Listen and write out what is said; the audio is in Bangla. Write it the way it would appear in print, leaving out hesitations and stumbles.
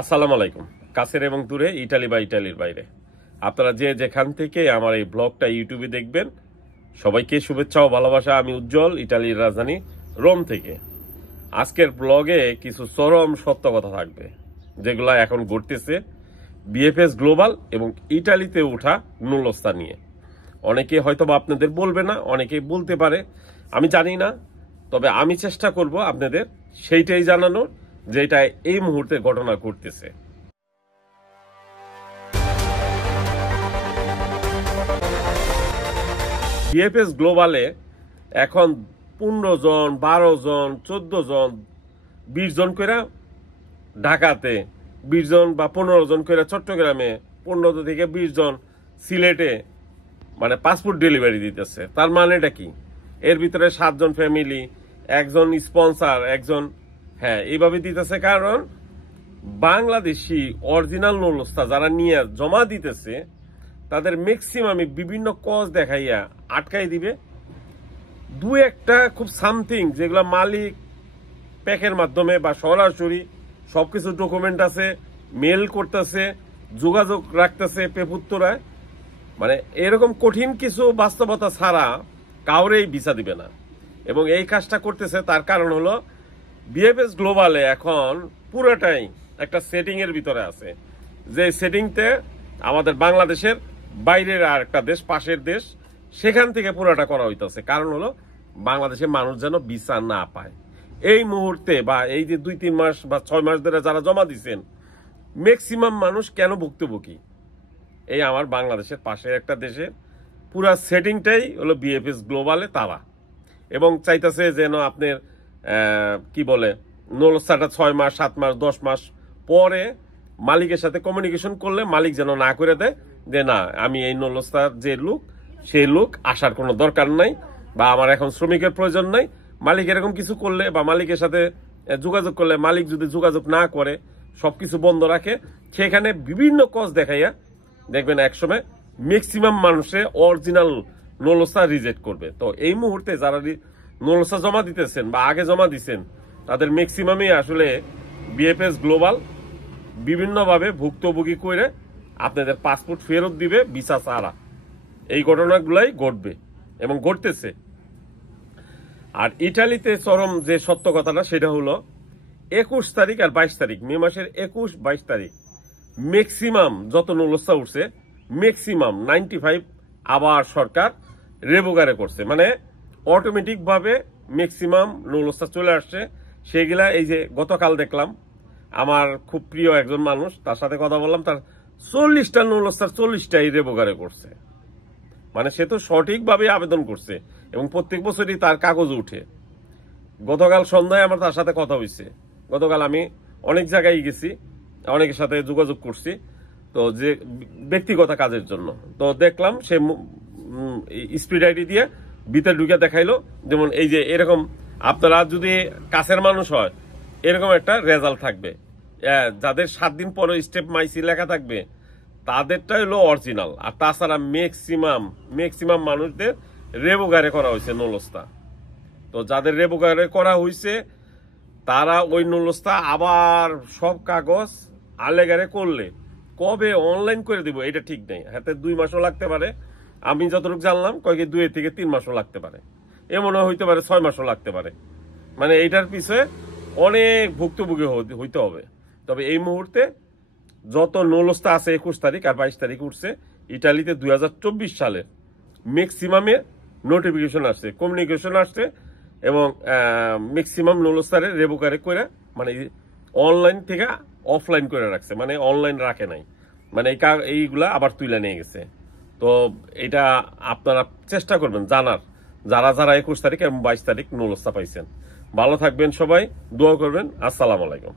আসসালামু আলাইকুম। কাছের এবং দূরে, ইটালি বা ইটালির বাইরে আপনারা যে যেখান থেকে আমার এই ব্লগটা ইউটিউবে দেখবেন, সবাইকে শুভেচ্ছা ও ভালোবাসা। আমি উজ্জ্বল, ইটালির রাজধানী রোম থেকে। আজকের ব্লগে কিছু চরম সত্য কথা থাকবে, যেগুলা এখন ঘটতেছে বিএফএস গ্লোবাল এবং ইটালিতে ওঠা নুলস্তা নিয়ে। অনেকে হয়তো বা আপনাদের বলবে না, অনেকে বলতে পারে, আমি জানি না। তবে আমি চেষ্টা করব আপনাদের সেইটাই জানানোর, যেটা এই মুহূর্তে ঘটনা ঘটতেছে। বিএফএস গ্লোবালে এখন 15 জন, 12 জন, 14 জন, 20 জন করে ঢাকাতে, 20 জন বা 15 জন করে চট্টগ্রামে, 15 থেকে 20 জন সিলেটে মানে পাসপোর্ট ডেলিভারি দিতেছে। তার মানে এটা কি? এর ভিতরে 7 জন ফ্যামিলি, একজন স্পন্সর, একজন এইভাবে দিতেছে। কারণ বাংলাদেশি অরিজিনাল নুলস্তা যারা নিয়ে জমা দিতেছে, তাদের ম্যাক্সিমামই বিভিন্ন কজ দেখাইয়া আটকাই দিবে। দু একটা খুব সামথিং যেগুলো মালিক প্যাকের মাধ্যমে বা সরাসরি সবকিছু ডকুমেন্ট আছে, মেল করতেছে, যোগাযোগ রাখতেছে পেপুত্তরায়, মানে এরকম কঠিন কিছু বাস্তবতা ছাড়া কাউরেই ভিসা দিবে না। এবং এই কাজটা করতেছে, তার কারণ হলো বিএফএস গ্লোবালে এখন পুরোটাই একটা সেটিং এর ভিতরে আছে, যে সেটিংতে আমাদের বাংলাদেশের বাইরের আর একটা দেশ, পাশের দেশ, সেখান থেকে পুরোটা করা হইতেছে। কারণ হলো বাংলাদেশের মানুষ যেন ভিসা না পায়। এই মুহূর্তে বা এই যে 2-3 মাস বা 6 মাস ধরে যারা জমা দিচ্ছেন, ম্যাক্সিমাম মানুষ কেন ভুক্তভোগী? এই আমার বাংলাদেশের পাশের একটা দেশে পুরা সেটিংটাই হলো বিএফএস গ্লোবালে তারা। এবং চাইতেছে যেন আপনার কি বলে নুলস্তাটা 6 মাস, 7 মাস, 10 মাস পরে মালিকের সাথে কমিউনিকেশন করলে মালিক যেন না করে দেয় যে না, আমি এই নুলস্তার যে লোক, সেই লোক আসার কোনো দরকার নাই, বা আমার এখন শ্রমিকের প্রয়োজন নাই। মালিক এরকম কিছু করলে বা মালিকের সাথে যোগাযোগ করলে, মালিক যদি যোগাযোগ না করে, সবকিছু বন্ধ রাখে, সেখানে বিভিন্ন কজ দেখাইয়া দেখবেন একসময় ম্যাক্সিমাম মানুষে অরিজিনাল নুলস্তা রিজেক্ট করবে। তো এই মুহূর্তে যারা নুলস্তা জমা দিতেছেন বা আগে জমা দিচ্ছেন, তাদের ম্যাক্সিমামই আসলে বিএফএস গ্লোবাল বিভিন্নভাবে ভুক্তভোগী করে আপনাদের পাসপোর্ট ফেরত দিবে ভিসা ছাড়া। এই ঘটনাগুলাই ঘটবে এবং ঘটতেছে। আর ইটালিতে চরম যে সত্য কথাটা, সেটা হলো 21 তারিখ আর 22 তারিখ, মে মাসের 21-22 তারিখ ম্যাক্সিমাম যত নুলস্তা উঠছে, ম্যাক্সিমাম 95 আবার সরকার রেভোকারে করছে। মানে অটোমেটিক ভাবে ম্যাক্সিমাম নুলস্তা চলে আসছে। সেগুলা এই যে গতকাল দেখলাম, আমার খুব প্রিয় একজন মানুষ, তার সাথে কথা বললাম, তার 40টা নুলস্তার 40টাই রেভোকারে করছে। মানে সে তো সঠিকভাবে আবেদন করছে এবং প্রত্যেক বছরই তার কাগজ উঠে। গতকাল সন্ধ্যায় আমার তার সাথে কথা হয়েছে। গতকাল আমি অনেক জায়গায় গেছি, অনেকের সাথে যোগাযোগ করছি, তো যে ব্যক্তিগত কাজের জন্য। তো দেখলাম সে স্পিড আইডি দিয়ে ভিতরে ঢুকে দেখাইলো, যেমন এই যে এরকম আপনারা যদি কাছের মানুষ হয়, এরকম একটা রেজাল্ট থাকবে। যাদের 7 দিন পরে স্টেপ মাইসি লেখা থাকবে, তাদেরটা হলো অরিজিনাল। আর তাছাড়া ম্যাক্সিমাম মানুষদের রেভোকারে করা হয়েছে নুলস্তা। তো যাদের রেভোকারে করা হয়েছে, তারা ওই নুলস্তা আবার সব কাগজ আলেগারে করলে কবে অনলাইন করে দিব এটা ঠিক নেই। হাতে 2 মাসও লাগতে পারে। আমি যতটুকু জানলাম, কয়েক 2 থেকে 3 মাসও লাগতে পারে, এমনও হইতে পারে 6 মাসও লাগতে পারে। মানে এইটার পিছনে অনেক ভুক্তভোগী হইতে হবে। তবে এই মুহূর্তে যত নুলস্তা আছে 21 তারিখ আর 22 তারিখ উঠছে ইটালিতে 2024 সালে, ম্যাক্সিমামে নোটিফিকেশন আসছে, কমিউনিকেশন আসছে, এবং ম্যাক্সিমাম নুলস্তারে রেভোকারে করে, মানে অনলাইন থেকে অফলাইন করে রাখছে, মানে অনলাইন রাখে নাই। মানে এইগুলা আবার তুলে নিয়ে গেছে। তো এটা আপনারা চেষ্টা করবেন জানার, যারা 21 তারিখ এবং 22 তারিখ নুলস্তা পাইছেন। ভালো থাকবেন সবাই, দোয়া করবেন। আসসালামু আলাইকুম।